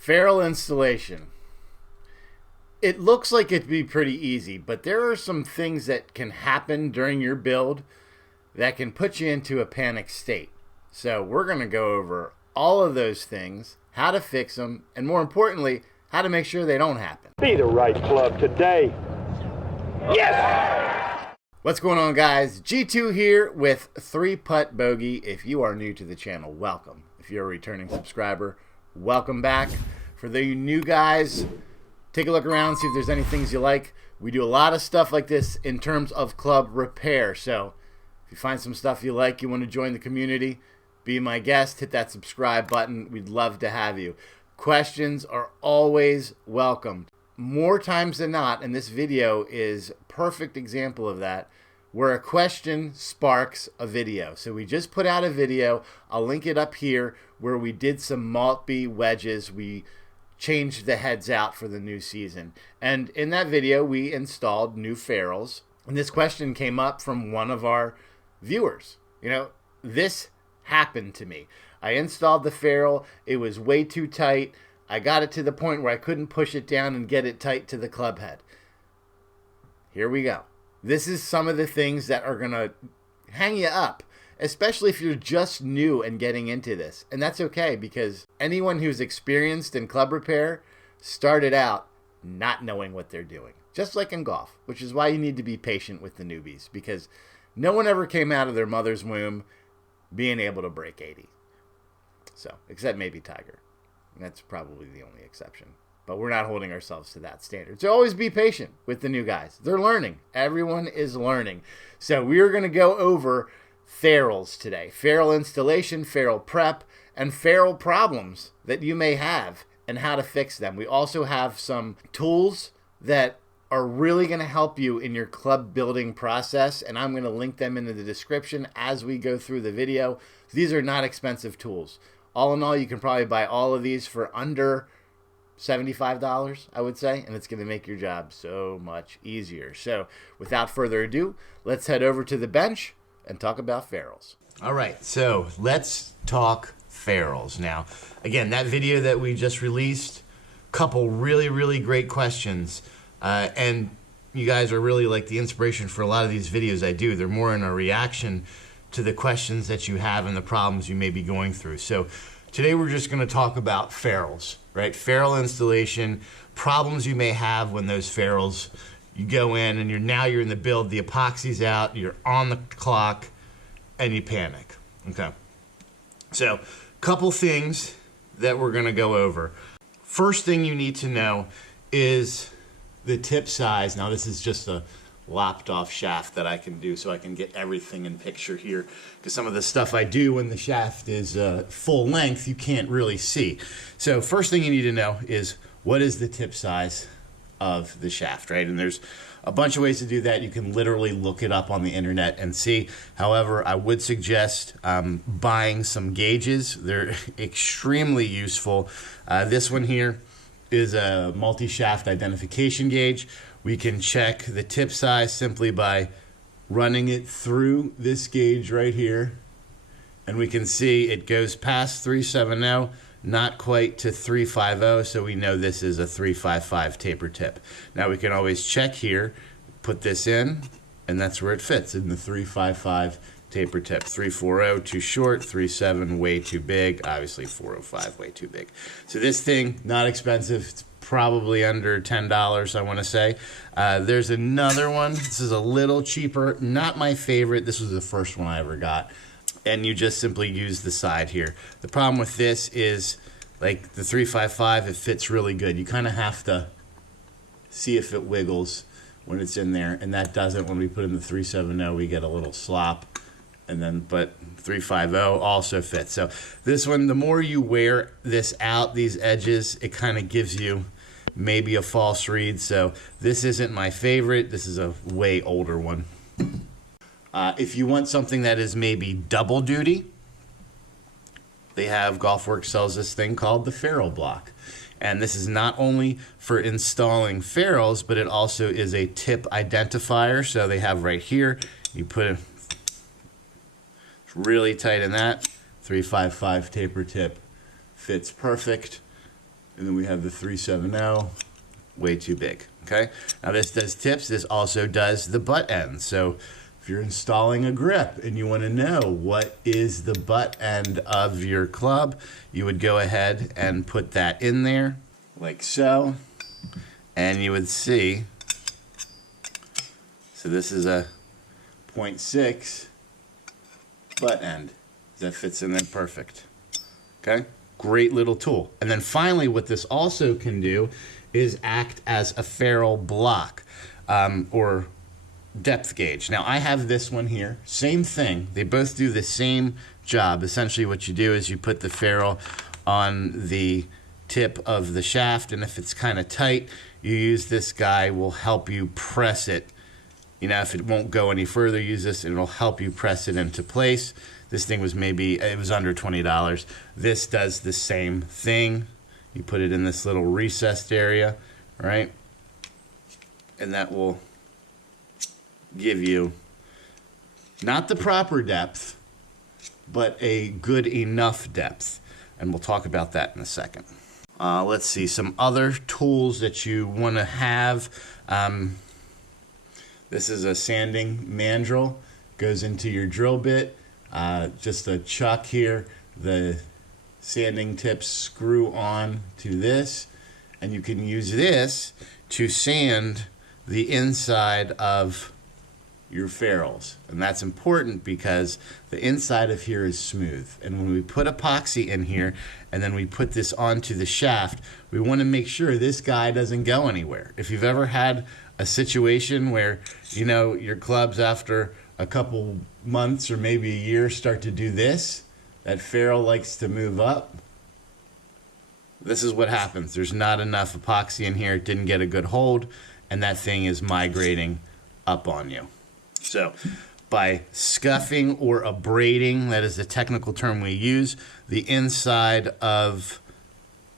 Ferrule installation. It looks like it'd be pretty easy, but there are some things that can happen during your build that can put you into a panic state. So we're going to go over all of those things, how to fix them, and more importantly, how to make sure they don't happen. Be the right club today. Yes! What's going on, guys? G2 here with 3-Putt Bogey. If you are new to the channel, welcome. If you're a returning subscriber, welcome back. For the new guys, take a look around, see if there's any things you like. We do a lot of stuff like this in terms of club repair. So if you find some stuff you like, you want to join the community, be my guest, hit that subscribe button. We'd love to have you. Questions are always welcomed. More times than not, and this video is a perfect example of that, where a question sparks a video. So we just put out a video, I'll link it up here, where we did some Maltby wedges. We changed the heads out for the new season. And in that video, we installed new ferrules. And this question came up from one of our viewers. You know, this happened to me. I installed the ferrule. It was way too tight. I got it to the point where I couldn't push it down and get it tight to the club head. Here we go. This is some of the things that are going to hang you up, especially if you're just new and getting into this. And that's okay, because anyone who's experienced in club repair started out not knowing what they're doing. Just like in golf, which is why you need to be patient with the newbies, because no one ever came out of their mother's womb being able to break 80. So, except maybe Tiger. That's probably the only exception. But we're not holding ourselves to that standard. So always be patient with the new guys. They're learning. Everyone is learning. So we are going to go over ferrules today. Ferrule installation, ferrule prep, and ferrule problems that you may have and how to fix them. We also have some tools that are really going to help you in your club building process, and I'm going to link them in the description as we go through the video. These are not expensive tools. All in all, you can probably buy all of these for under $75, I would say, and it's going to make your job so much easier. So without further ado, let's head over to the bench and talk about ferrules. All right, so let's talk ferrules. Now, again, that video that we just released, couple really great questions, and you guys are really like the inspiration for a lot of these videos I do. They're more in a reaction to the questions that you have and the problems you may be going through. So today we're just going to talk about ferrules, right? Ferrule installation, problems you may have when those ferrules, you go in and you're in the build, the epoxy's out, you're on the clock, and you panic. Okay. So, couple things that we're going to go over. First thing you need to know is the tip size. Now this is just a lopped off shaft that I can do so I can get everything in picture here, because some of the stuff I do when the shaft is full length you can't really see. So first thing you need to know is what is the tip size of the shaft, right? And there's a bunch of ways to do that. You can literally look it up on the internet and see. However, I would suggest buying some gauges. They're extremely useful. This one here is a multi-shaft identification gauge. We can check the tip size simply by running it through this gauge right here. And we can see it goes past 370, not quite to 350, so we know this is a 355 taper tip. Now we can always check here, put this in, and that's where it fits, in the 355 taper tip. 340 too short, 37 way too big, obviously 405 way too big. So this thing, not expensive. It's probably under $10, I want to say. There's another one. This is a little cheaper. Not my favorite. This was the first one I ever got. And you just simply use the side here. The problem with this is, like the 355, it fits really good. You kind of have to see if it wiggles when it's in there, and that doesn't. When we put in the 370, we get a little slop. And then, but 350 also fits. So this one, the more you wear this out, these edges, it kind of gives you maybe a false read. So this isn't my favorite. This is a way older one. If you want something that is maybe double duty, they have, Golfworks sells this thing called the Ferrule Block. And this is not only for installing ferrules, but it also is a tip identifier. So they have right here, you put it really tight in that, 355 taper tip, fits perfect. And then we have the 370, way too big, okay? Now this does tips, this also does the butt end. So if you're installing a grip and you wanna know what is the butt end of your club, you would go ahead and put that in there, like so, and you would see, so this is a 0.6 butt end. That fits in there perfect, okay? Great little tool. And then finally, what this also can do is act as a ferrule block, or depth gauge. Now I have this one here, same thing. They both do the same job. Essentially what you do is you put the ferrule on the tip of the shaft, and if it's kind of tight, you use this guy, will help you press it. You know, if it won't go any further, use this and it'll help you press it into place. This thing was it was under $20. This does the same thing. You put it in this little recessed area, right? And that will give you not the proper depth, but a good enough depth. And we'll talk about that in a second. Let's see, some other tools that you want to have. This is a sanding mandrel, goes into your drill bit. Just a chuck here, the sanding tips screw on to this, and you can use this to sand the inside of your ferrules. And that's important because the inside of here is smooth, and when we put epoxy in here and then we put this onto the shaft, we want to make sure this guy doesn't go anywhere. If you've ever had a situation where, you know, your clubs after a couple months or maybe a year start to do this, that ferrule likes to move up. This is what happens. There's not enough epoxy in here, it didn't get a good hold, and that thing is migrating up on you. So by scuffing or abrading, that is the technical term we use, the inside of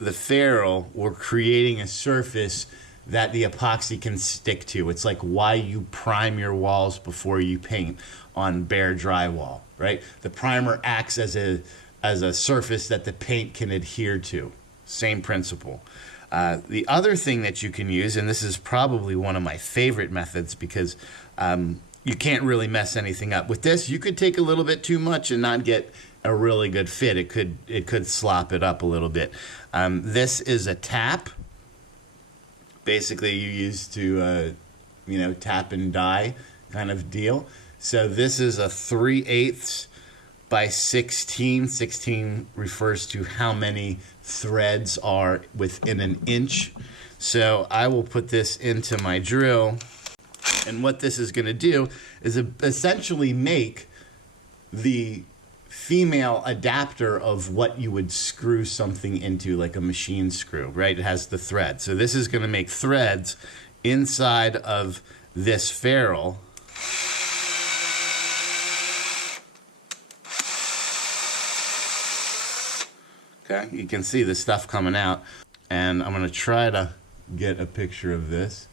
the ferrule, we're creating a surface that the epoxy can stick to. It's like why you prime your walls before you paint on bare drywall, right? The primer acts as a surface that the paint can adhere to. Same principle. The other thing that you can use, and this is probably one of my favorite methods because you can't really mess anything up. With this, you could take a little bit too much and not get a really good fit. It could slop it up a little bit. This is a tap. Basically, you use to, you know, tap and die kind of deal. So this is a 3/8 by 16. 16 refers to how many threads are within an inch. So I will put this into my drill, and what this is going to do is essentially make the female adapter of what you would screw something into, like a machine screw, right? It has the thread. So this is going to make threads inside of this ferrule. Okay, you can see the stuff coming out, and I'm going to try to get a picture of this.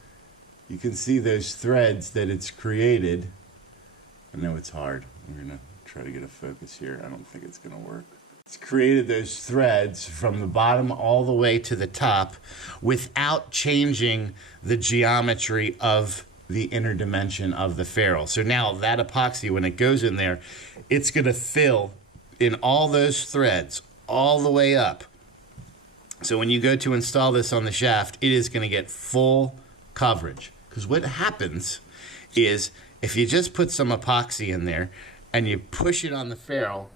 You can see those threads that it's created. I know it's hard. We're going to try to get a focus here. I don't think it's going to work. It's created those threads from the bottom all the way to the top without changing the geometry of the inner dimension of the ferrule. So now that epoxy, when it goes in there, it's going to fill in all those threads all the way up. So when you go to install this on the shaft, it is going to get full coverage. Because what happens is if you just put some epoxy in there and you push it on the ferrule,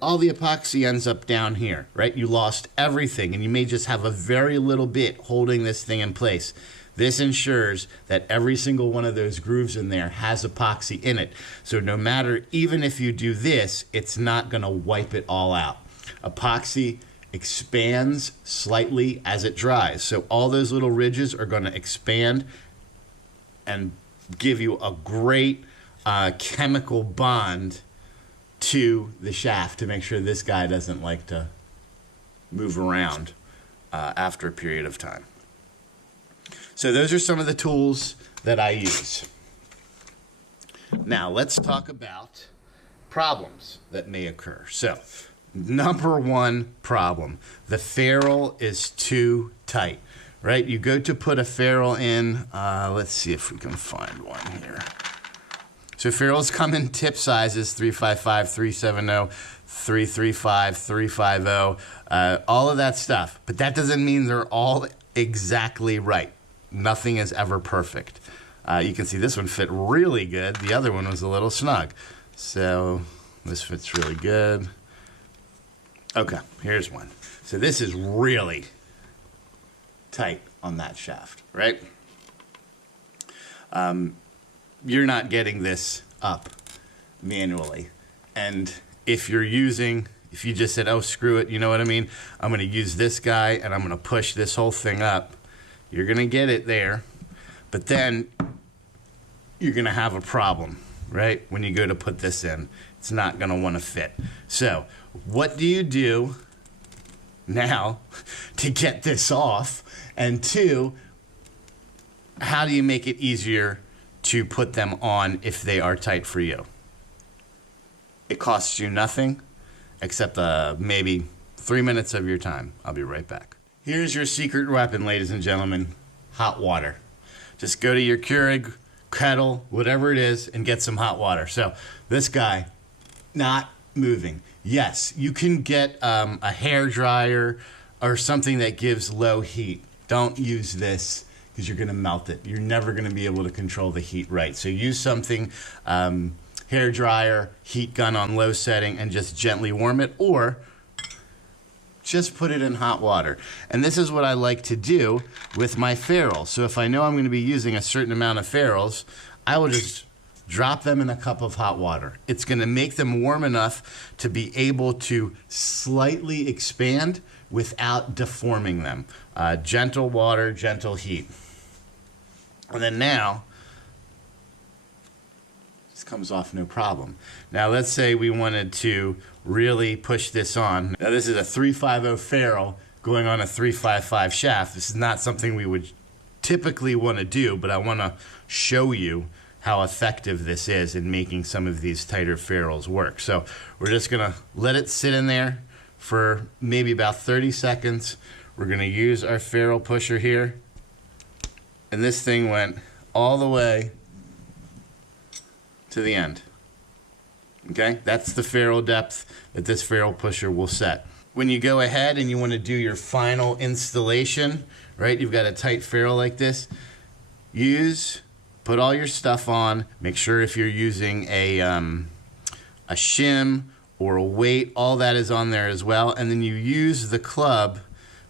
all the epoxy ends up down here, right? You lost everything, and you may just have a very little bit holding this thing in place. This ensures that every single one of those grooves in there has epoxy in it. So no matter, even if you do this, it's not going to wipe it all out. Epoxy expands slightly as it dries. So all those little ridges are going to expand and give you a great chemical bond to the shaft to make sure this guy doesn't like to move around after a period of time. So those are some of the tools that I use. Now let's talk about problems that may occur. So Number one problem, the ferrule is too tight, right? You go to put a ferrule in, let's see if we can find one here. So ferrules come in tip sizes, 355, 370, 335, 350, all of that stuff. But that doesn't mean they're all exactly right. Nothing is ever perfect. You can see this one fit really good. The other one was a little snug. So this fits really good. Okay, here's one. So this is really tight on that shaft, right? You're not getting this up manually. And if you just said, oh, screw it, you know what I mean? I'm gonna use this guy and I'm gonna push this whole thing up. You're gonna get it there, but then you're gonna have a problem, right? When you go to put this in, it's not gonna wanna fit. So what do you do now to get this off? And two, how do you make it easier to put them on if they are tight for you? It costs you nothing except maybe 3 minutes of your time. I'll be right back. Here's your secret weapon, ladies and gentlemen, hot water. Just go to your Keurig, kettle, whatever it is, and get some hot water. So this guy, not moving. Yes, you can get a hair dryer or something that gives low heat. Don't use this because you're going to melt it. You're never going to be able to control the heat right. So use something, hair dryer, heat gun on low setting, and just gently warm it, or just put it in hot water. And this is what I like to do with my ferrules. So if I know I'm going to be using a certain amount of ferrules, I will just drop them in a cup of hot water. It's going to make them warm enough to be able to slightly expand without deforming them. Gentle water, gentle heat. And then now, this comes off no problem. Now let's say we wanted to really push this on. Now this is a 350 ferrule going on a 355 shaft. This is not something we would typically want to do, but I want to show you how effective this is in making some of these tighter ferrules work. So we're just gonna let it sit in there for maybe about 30 seconds. We're gonna use our ferrule pusher here, and this thing went all the way to the end. Okay, that's the ferrule depth that this ferrule pusher will set. When you go ahead and you want to do your final installation, right, you've got a tight ferrule like this, put all your stuff on. Make sure if you're using a shim or a weight, all that is on there as well. And then you use the club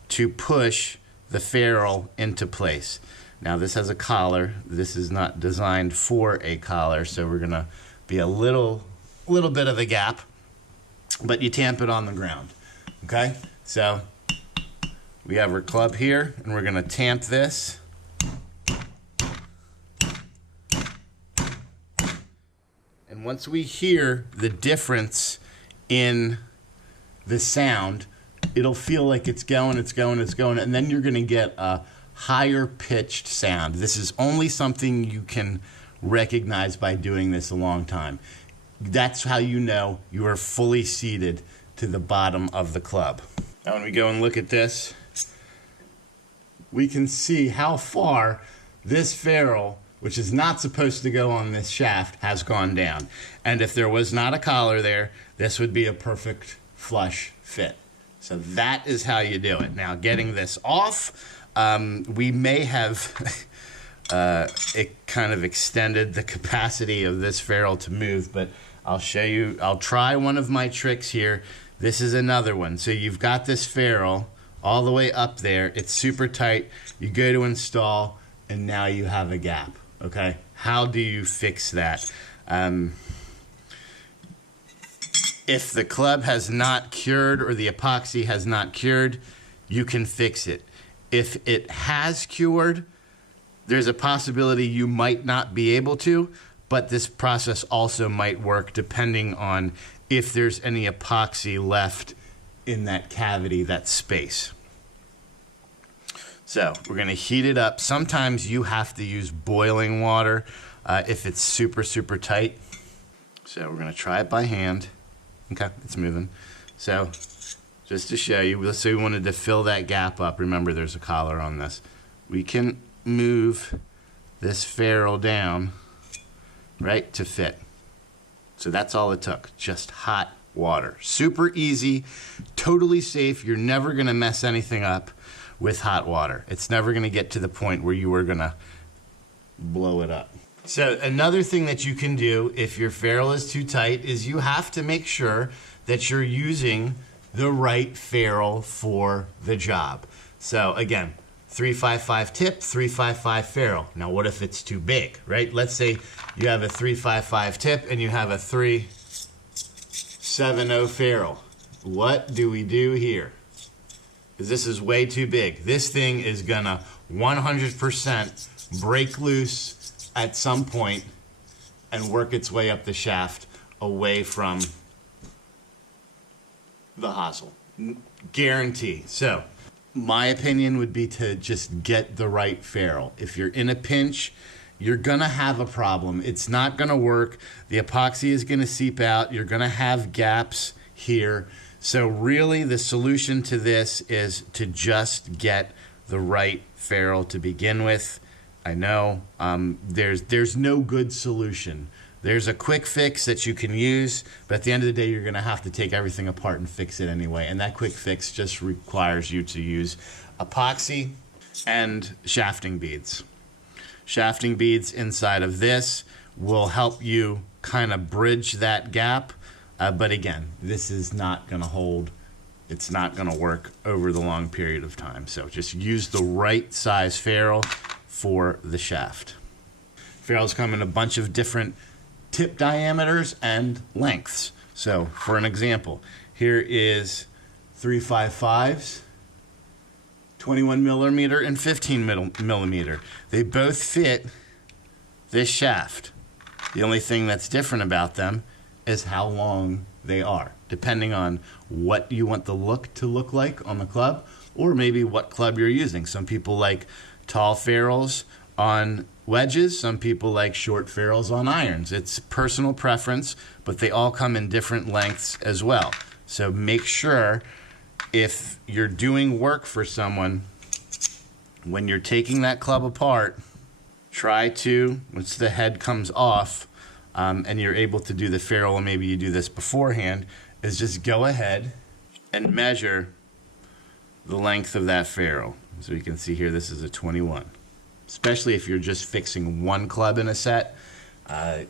to push the ferrule into place. Now this has a collar. This is not designed for a collar, so we're gonna be a little bit of a gap, but you tamp it on the ground. Okay, so we have our club here, and we're gonna tamp this. And once we hear the difference in the sound, it'll feel like it's going, and then you're gonna get a higher pitched sound. This is only something you can recognize by doing this a long time. That's how you know you are fully seated to the bottom of the club. Now when we go and look at this, we can see how far this ferrule, which is not supposed to go on this shaft, has gone down. And if there was not a collar there, this would be a perfect flush fit. So that is how you do it. Now getting this off, we may have it kind of extended the capacity of this ferrule to move, but I'll show you. I'll try one of my tricks here. This is another one. So you've got this ferrule all the way up there. It's super tight. You go to install, and now you have a gap. Okay, how do you fix that? If the club has not cured or the epoxy has not cured, you can fix it. If it has cured, there's a possibility you might not be able to, but this process also might work depending on if there's any epoxy left in that cavity, that space. So we're gonna heat it up. Sometimes you have to use boiling water if it's super, super tight. So we're gonna try it by hand. Okay, it's moving. So just to show you, let's say we wanted to fill that gap up. Remember, there's a collar on this. We can move this ferrule down, right, to fit. So that's all it took, just hot water. Super easy, totally safe. You're never gonna mess anything up with hot water. It's never gonna get to the point where you are gonna blow it up. So another thing that you can do if your ferrule is too tight is you have to make sure that you're using the right ferrule for the job. So again, 355 tip, 355 ferrule. Now what if it's too big, right? Let's say you have a 355 tip and you have a 370 ferrule. What do we do here? Because this is way too big. This thing is gonna 100% break loose at some point and work its way up the shaft away from the hosel. Guarantee. So my opinion would be to just get the right ferrule. If you're in a pinch, you're gonna have a problem. It's not gonna work. The epoxy is gonna seep out. You're gonna have gaps here. So really the solution to this is to just get the right ferrule to begin with. I know there's no good solution. There's a quick fix that you can use, but at the end of the day, you're gonna have to take everything apart and fix it anyway. And that quick fix just requires you to use epoxy and shafting beads. Shafting beads inside of this will help you kind of bridge that gap. But again, this is not gonna hold. It's not gonna work over the long period of time. So just use the right size ferrule for the shaft. Ferrules come in a bunch of different tip diameters and lengths. So for an example, here is 355s, 21 millimeter and 15 millimeter. They both fit this shaft. The only thing that's different about them is how long they are, depending on what you want the look to look like on the club, or maybe what club you're using. Some people like tall ferrules on wedges, some people like short ferrules on irons. It's personal preference, but they all come in different lengths as well. So make sure if you're doing work for someone, when you're taking that club apart, try to, once the head comes off, and you're able to do the ferrule, and maybe you do this beforehand, is just go ahead and measure the length of that ferrule. So you can see here, this is a 21. Especially if you're just fixing one club in a set, it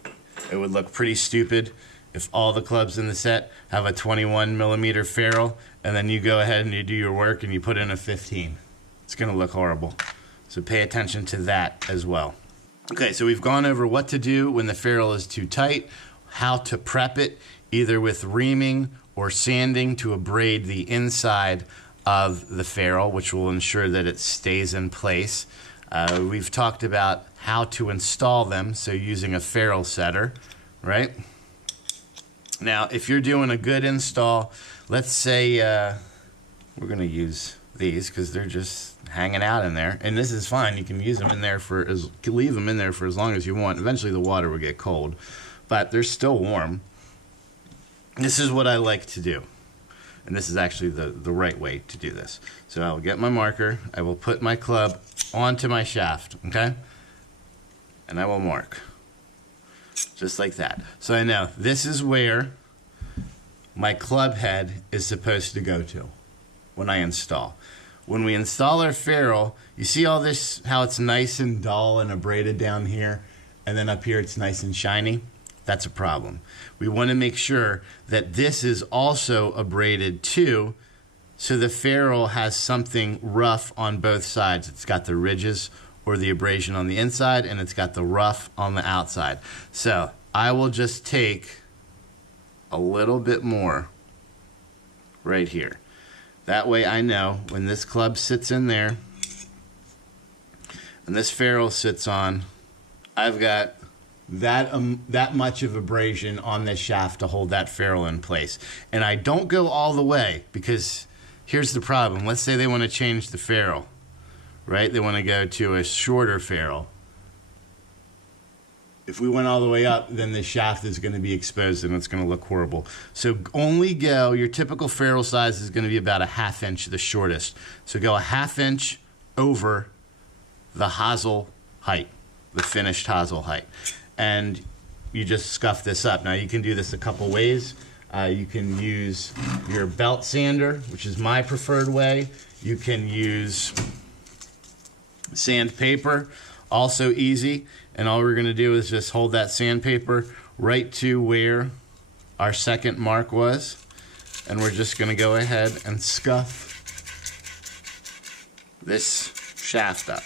would look pretty stupid if all the clubs in the set have a 21 millimeter ferrule, and then you go ahead and you do your work and you put in a 15. It's gonna look horrible. So pay attention to that as well. Okay, so we've gone over what to do when the ferrule is too tight, how to prep it, either with reaming or sanding to abrade the inside of the ferrule, which will ensure that it stays in place. We've talked about how to install them, so using a ferrule setter, right? Now, if you're doing a good install, let's say we're gonna use these because they're just hanging out in there, and this is fine. You can use them in there leave them in there for as long as you want. Eventually the water will get cold, but they're still warm. This is what I like to do. And this is actually the right way to do this. So I'll get my marker, I will put my club onto my shaft, okay? And I will mark, just like that. So I know this is where my club head is supposed to go to when I install. When we install our ferrule, you see all this, how it's nice and dull and abraded down here, and then up here it's nice and shiny? That's a problem. We want to make sure that this is also abraded too, so the ferrule has something rough on both sides. It's got the ridges or the abrasion on the inside, and it's got the rough on the outside. So I will just take a little bit more right here. That way I know when this club sits in there and this ferrule sits on, I've got that much of abrasion on this shaft to hold that ferrule in place. And I don't go all the way, because here's the problem. Let's say they want to change the ferrule, right? They want to go to a shorter ferrule. If we went all the way up, then the shaft is going to be exposed and it's going to look horrible. So only go, your typical ferrule size is going to be about a 1/2 inch, the shortest. So go a 1/2 inch over the hosel height, the finished hosel height. And you just scuff this up. Now you can do this a couple ways. You can use your belt sander, which is my preferred way. You can use sandpaper, also easy. And all we're going to do is just hold that sandpaper right to where our second mark was. And we're just going to go ahead and scuff this shaft up.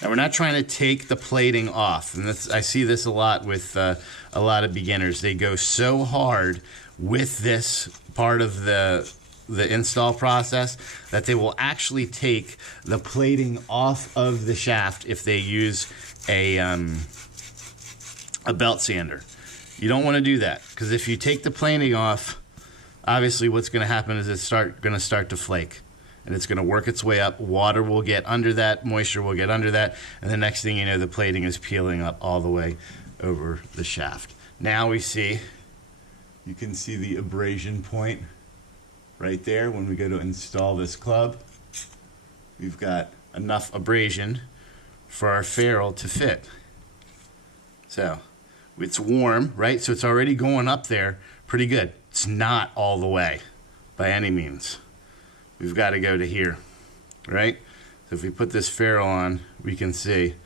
Now we're not trying to take the plating off. And I see this a lot with a lot of beginners. They go so hard with this part of the install process that they will actually take the plating off of the shaft if they use a belt sander. You don't want to do that, because if you take the plating off, obviously what's going to happen is it's going to start to flake, and it's going to work its way up. Water will get under that, moisture will get under that, and the next thing you know, the plating is peeling up all the way over the shaft. Now you can see the abrasion point right there. When we go to install this club, we've got enough abrasion for our ferrule to fit. So it's warm, right? So it's already going up there pretty good. It's not all the way by any means. We've got to go to here, right? So if we put this ferrule on, we can see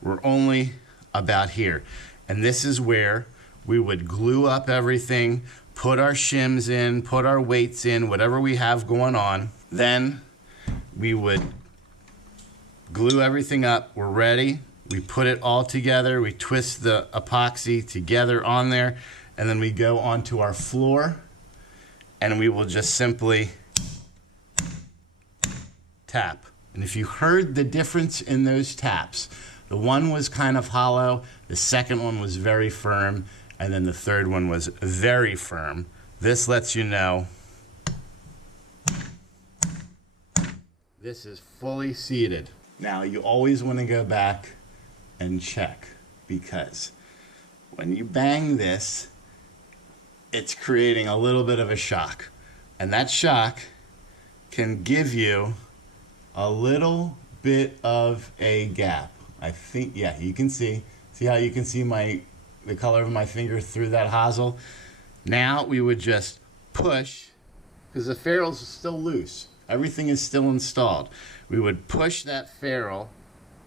we're only about here. And this is where we would glue up everything, put our shims in, put our weights in, whatever we have going on. Then we would glue everything up. We're ready. We put it all together. We twist the epoxy together on there. And then we go onto our floor. And we will just simply tap. And if you heard the difference in those taps, the one was kind of hollow, the second one was very firm, and then the third one was very firm. This lets you know this is fully seated. Now you always want to go back and check, because when you bang this, it's creating a little bit of a shock. And that shock can give you a little bit of a gap. I think, yeah, you can see how you can see the color of my finger through that hosel. Now we would just push, because the ferrule's still loose. Everything is still installed. We would push that ferrule.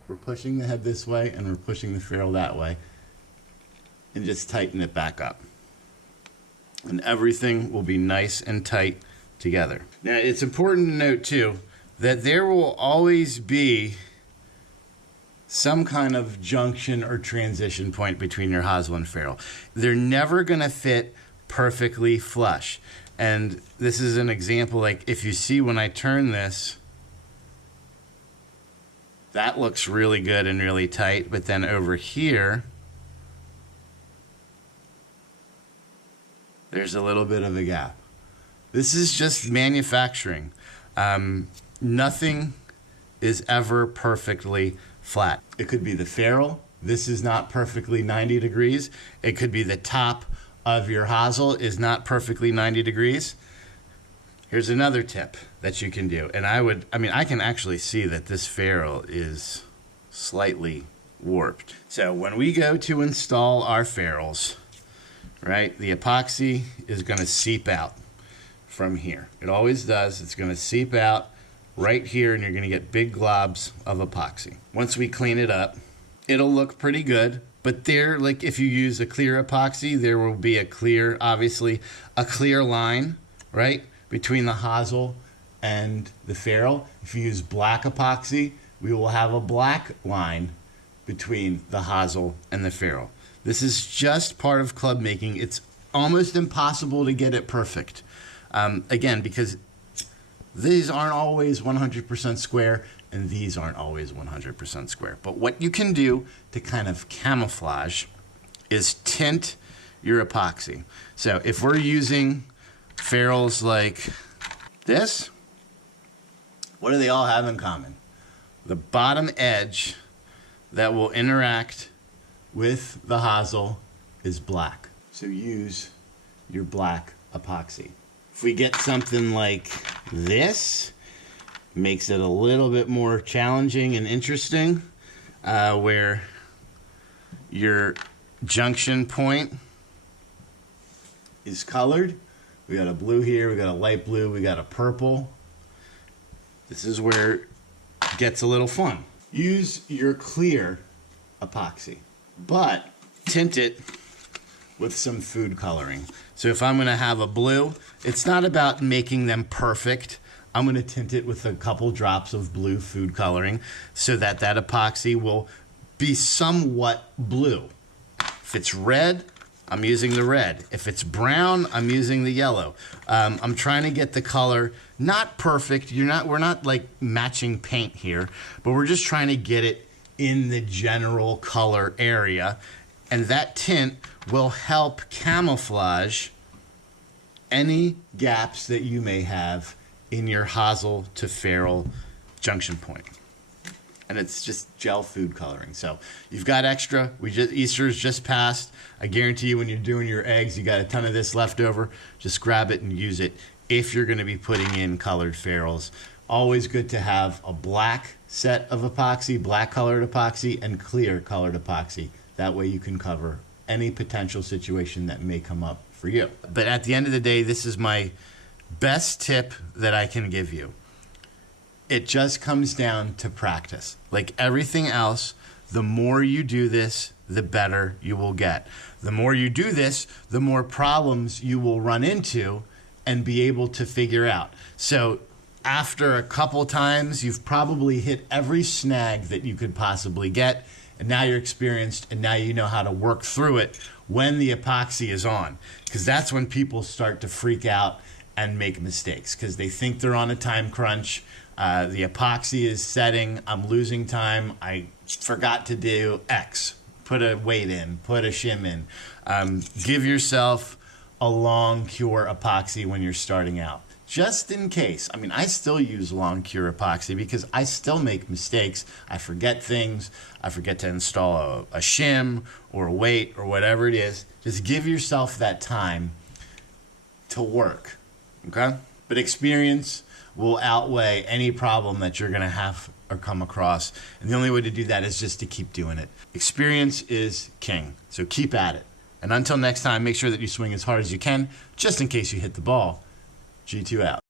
We're pushing the head this way and we're pushing the ferrule that way, and just tighten it back up. And everything will be nice and tight together. Now it's important to note too that there will always be some kind of junction or transition point between your hosel and ferrule. They're never going to fit perfectly flush. And this is an example, like if you see when I turn this, that looks really good and really tight, but then over here, there's a little bit of a gap. This is just manufacturing. Nothing is ever perfectly flat. It could be the ferrule. This is not perfectly 90 degrees. It could be the top of your hosel is not perfectly 90 degrees. Here's another tip that you can do. And I can actually see that this ferrule is slightly warped. So when we go to install our ferrules, right, the epoxy is going to seep out from here. It always does. It's going to seep out right here, and you're going to get big globs of epoxy. Once we clean it up, it'll look pretty good. But there, like if you use a clear epoxy, there will be obviously a clear line, right, between the hosel and the ferrule. If you use black epoxy, we will have a black line between the hosel and the ferrule. This is just part of club making. It's almost impossible to get it perfect. Again, because these aren't always 100% square, and these aren't always 100% square. But what you can do to kind of camouflage is tint your epoxy. So if we're using ferrules like this, what do they all have in common? The bottom edge that will interact with the hosel is black. So use your black epoxy. If we get something like this, makes it a little bit more challenging and interesting, where your junction point is colored. We got a blue here, we got a light blue, we got a purple. This is where it gets a little fun. Use your clear epoxy, but tint it with some food coloring. So if I'm gonna have a blue, it's not about making them perfect. I'm gonna tint it with a couple drops of blue food coloring so that that epoxy will be somewhat blue. If it's red, I'm using the red. If it's brown, I'm using the yellow. I'm trying to get the color not perfect. We're not like matching paint here, but we're just trying to get it in the general color area. And that tint will help camouflage any gaps that you may have in your hosel to ferrule junction point. And it's just gel food coloring. So you've got extra. Easter's just passed. I guarantee you when you're doing your eggs, you got a ton of this left over. Just grab it and use it if you're gonna be putting in colored ferrules. Always good to have a black set of epoxy, black colored epoxy, and clear colored epoxy. That way you can cover any potential situation that may come up for you. But at the end of the day, this is my best tip that I can give you. It just comes down to practice. Like everything else, the more you do this, the better you will get. The more you do this, the more problems you will run into and be able to figure out. So after a couple times, you've probably hit every snag that you could possibly get, and now you're experienced, and now you know how to work through it when the epoxy is on. Because that's when people start to freak out and make mistakes, because they think they're on a time crunch. The epoxy is setting, I'm losing time, I forgot to do X. Put a weight in, put a shim in. Give yourself a long cure epoxy when you're starting out. Just in case. I mean, I still use long cure epoxy because I still make mistakes. I forget things. I forget to install a shim or a weight or whatever it is. Just give yourself that time to work, okay? But experience will outweigh any problem that you're gonna have or come across. And the only way to do that is just to keep doing it. Experience is king, so keep at it. And until next time, make sure that you swing as hard as you can, just in case you hit the ball. G2 out.